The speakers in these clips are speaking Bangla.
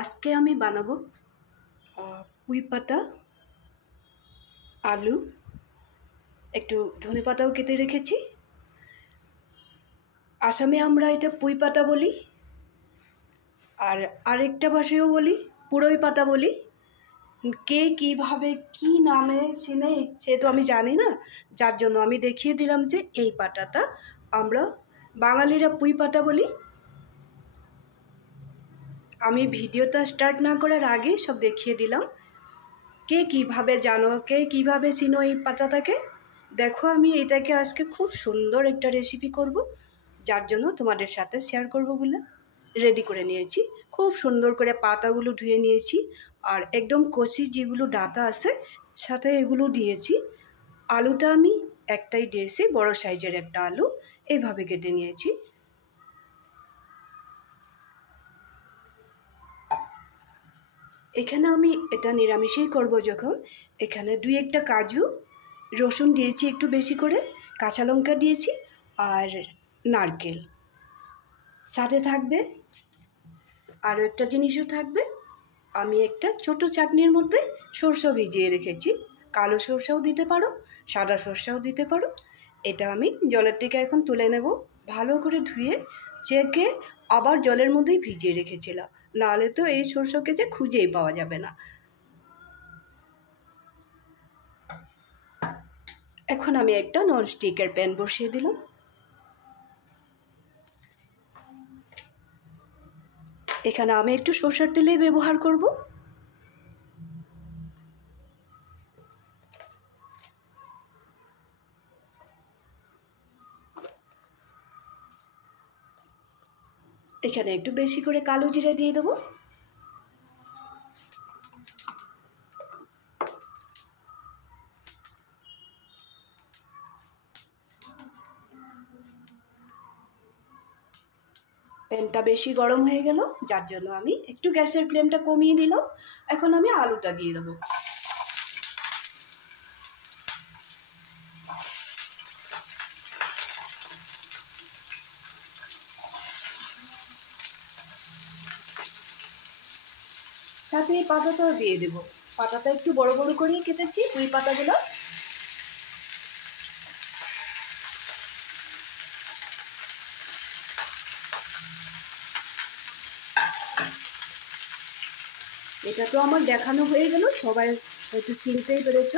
আজকে আমি বানাবো পুঁই পাতা, আলু, একটু ধনেপাতাও কেটে রেখেছি। আসামে আমরা এটা পুঁই পাতা বলি, আর আরেকটা ভাষায়ও বলি পুরোই পাতা বলি। কে কীভাবে কী নামে চেনে সে তো আমি জানি না, যার জন্য আমি দেখিয়ে দিলাম যে এই পাতাটা আমরা বাঙালিরা পুঁই পাতা বলি। আমি ভিডিওটা স্টার্ট না করার আগেই সব দেখিয়ে দিলাম। কে কীভাবে জানো, কে কীভাবে চিনো এই পাতাটাকে। দেখো, আমি এটাকে আজকে খুব সুন্দর একটা রেসিপি করব, যার জন্য তোমাদের সাথে শেয়ার করব বলে রেডি করে নিয়েছি। খুব সুন্দর করে পাতাগুলো ধুয়ে নিয়েছি, আর একদম কষি যেগুলো ডাঁটা আছে সাথে এগুলো দিয়েছি। আলুটা আমি একটাই দিয়েছি, বড় সাইজের একটা আলু এইভাবে কেটে নিয়েছি। এখানে আমি এটা নিরামিষেই করব যখন, এখানে 2-1টা কাজু, রসুন দিয়েছি একটু বেশি করে, কাঁচা লঙ্কা দিয়েছি, আর নারকেল সাথে থাকবে। আরও একটা জিনিসও থাকবে, আমি একটা ছোট চাটনির মধ্যে সরষা ভিজিয়ে রেখেছি। কালো সরষাও দিতে পারো, সাদা সরষাও দিতে পারো। এটা আমি জলের থেকে এখন তুলে নেব, ভালো করে ধুয়ে চেকে আবার জলের মধ্যেই ভিজিয়ে রেখেছিলাম, নাহলে তো এই সরষাকে যে খুঁজেই পাওয়া যাবে না। এখন আমি একটা ননস্টিকের প্যান বসিয়ে দিলাম। এখানে আমি একটু সরষের তেলে ব্যবহার করব। এখানে একটু বেশি করে কালো জিরা দিয়ে দেবো। প্যানটা বেশি গরম হয়ে গেল, যার জন্য আমি একটু গ্যাসের ফ্লেমটা কমিয়ে দিলাম। এখন আমি আলুটা দিয়ে দেবো। সাথে এই পাতাটাও দিয়ে দেবো। পাতাটা একটু বড় বড় করেই কেটেছি, ওই পাতাগুলো। এটা তো আমার দেখানো হয়ে গেল, সবাই হয়তো চিনতেই পেরেছ।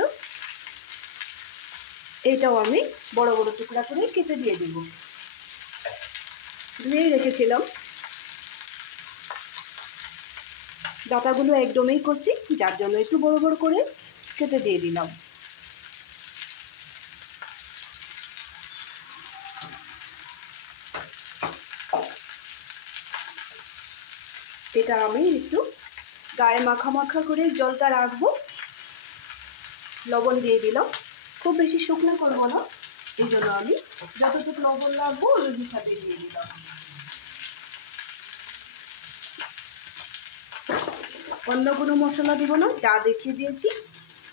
এইটাও আমি বড় বড় টুকরা করে কেটে দিয়ে দেব। ধুয়েই রেখেছিলাম। ডাঁটাগুলো একদমই কষি, যার জন্য একটু বড় বড় করে কেটে দিয়ে দিলাম। এটা আমি একটু গায়ে মাখা মাখা করে জলটা রাখবো। লবণ দিয়ে দিলাম, খুব বেশি শুকনো করবো না, এই জন্য আমি যতটুকু লবণ রাখবো ওই হিসাবে দিয়ে দিলাম। অন্য কোনো মশলা দিব না, যা দেখিয়ে দিয়েছি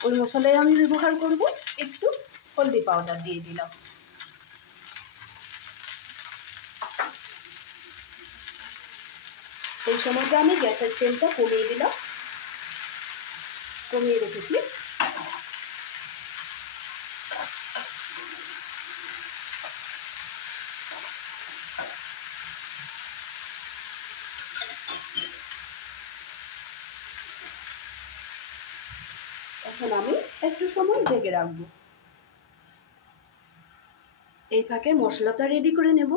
ওই মশলাই আমি ব্যবহার করব। একটু হলদি পাউডার দিয়ে দিলাম। এই সময়টা আমি গ্যাসের ফ্লেমটা কমিয়ে দিলাম, কমিয়ে রেখেছি। এখন আমি একটু সময় ঢেকে রাখবো। এই ফাঁকে মশলাটা রেডি করে নেব।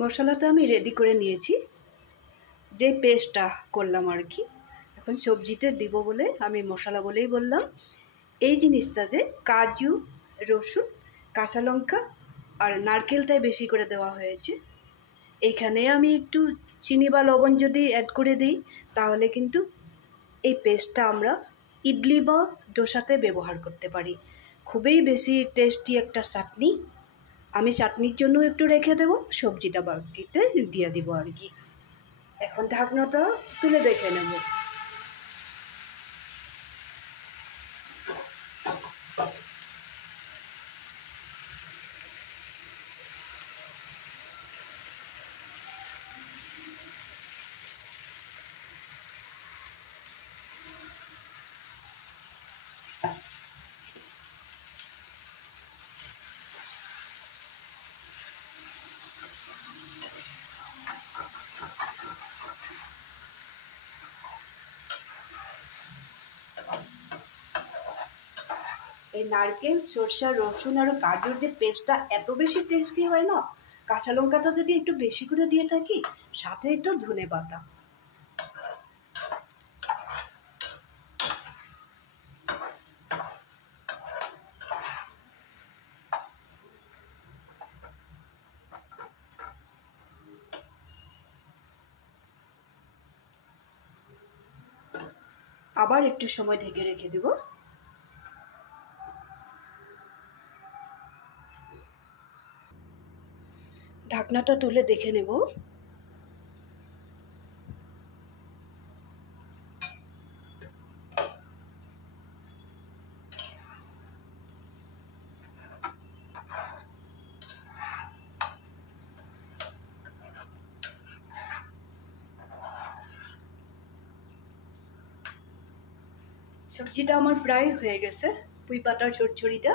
মশলাটা আমি রেডি করে নিয়েছি, যে পেস্টটা করলাম আর কি। এখন সবজিতে দিব বলে আমি মশলা বলেই বললাম। এই জিনিসটাতে কাজু, রসুন, কাঁচা লঙ্কা আর নারকেলটাই বেশি করে দেওয়া হয়েছে। এইখানে আমি একটু চিনি বা লবণ যদি অ্যাড করে দিই, তাহলে কিন্তু এই পেস্টটা আমরা ইডলি বা ডোসাতে ব্যবহার করতে পারি। খুবই বেশি টেস্টি একটা চাটনি। আমি চাটনির জন্য একটু রেখে দেবো, সবজিটা বাকিতে দিয়ে দিব আর কি। এখন ঢাকনাটা তুলে দেখে নেব। এই নারকেল, সরষা, রসুন আর কাজুর যে পেস্টটা এত বেশি টেস্টি হয় না, কাঁচা লঙ্কাটা যদি একটু বেশি করে দিয়ে থাকি, সাথে একটু ধনেপাতা। আবার একটু সময় ঢেকে রেখে দেব। ঢাকনাটা তুলে দেখে নেব। সবজিটা আমার প্রায় হয়ে গেছে, পুঁই পাতার চচ্চড়িটা।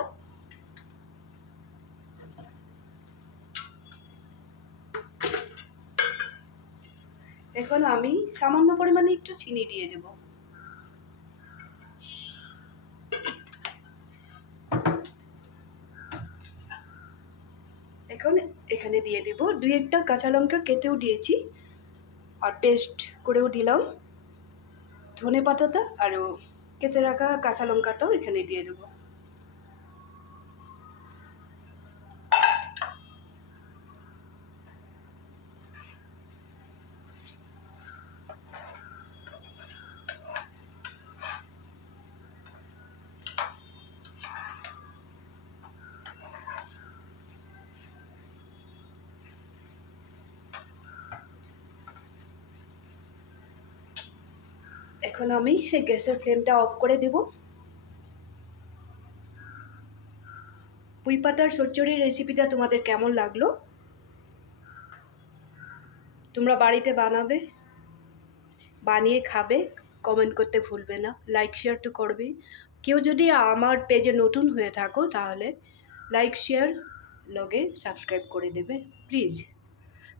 এখন আমি সামান্য পরিমাণে একটু চিনি দিয়ে দেব। এখন এখানে দিয়ে দেব 2-1টা কাঁচা লঙ্কা কেটেও দিয়েছি, আর পেস্ট করেও দিলাম। ধনেপাতাটা আর কেটে রাখা কাঁচা লঙ্কাটাও এখানে দিয়ে দেবো। এখন আমি গ্যাসের ফ্লেমটা অফ করে দেব। পুঁই পাতার চচ্চড়ির রেসিপিটা তোমাদের কেমন লাগলো? তোমরা বাড়িতে বানাবে, বানিয়ে খাবে, কমেন্ট করতে ভুলবে না, লাইক শেয়ার তো করবে। কেউ যদি আমার পেজে নতুন হয়ে থাকো তাহলে লাইক শেয়ার লগে সাবস্ক্রাইব করে দেবে প্লিজ।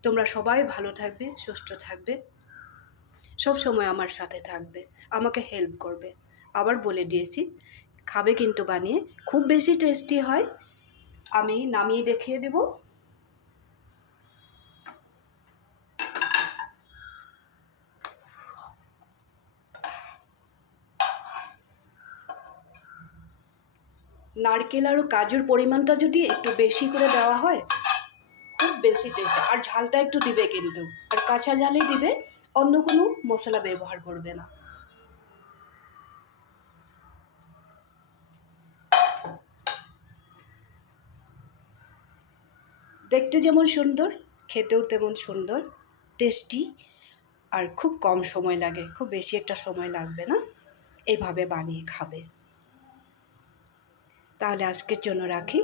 তোমরা সবাই ভালো থাকবে, সুস্থ থাকবে, সব সময় আমার সাথে থাকবে, আমাকে হেল্প করবে। আবার বলে দিয়েছি, খাবে কিন্তু বানিয়ে, খুব বেশি টেস্টি হয়। আমি নামিয়ে দেখিয়ে দেব। নারকেল আর কাজুর পরিমাণটা যদি একটু বেশি করে দেওয়া হয়, খুব বেশি টেস্ট। আর ঝালটা একটু দিবে কিন্তু, আর কাঁচা ঝালই দিবে, অন্য কোনো মশলা ব্যবহার করবে না। দেখতে যেমন সুন্দর, খেতেও তেমন সুন্দর, টেস্টি, আর খুব কম সময় লাগে, খুব বেশি একটা সময় লাগবে না। এইভাবে বানিয়ে খাবে। তাহলে আজকের জন্য রাখি।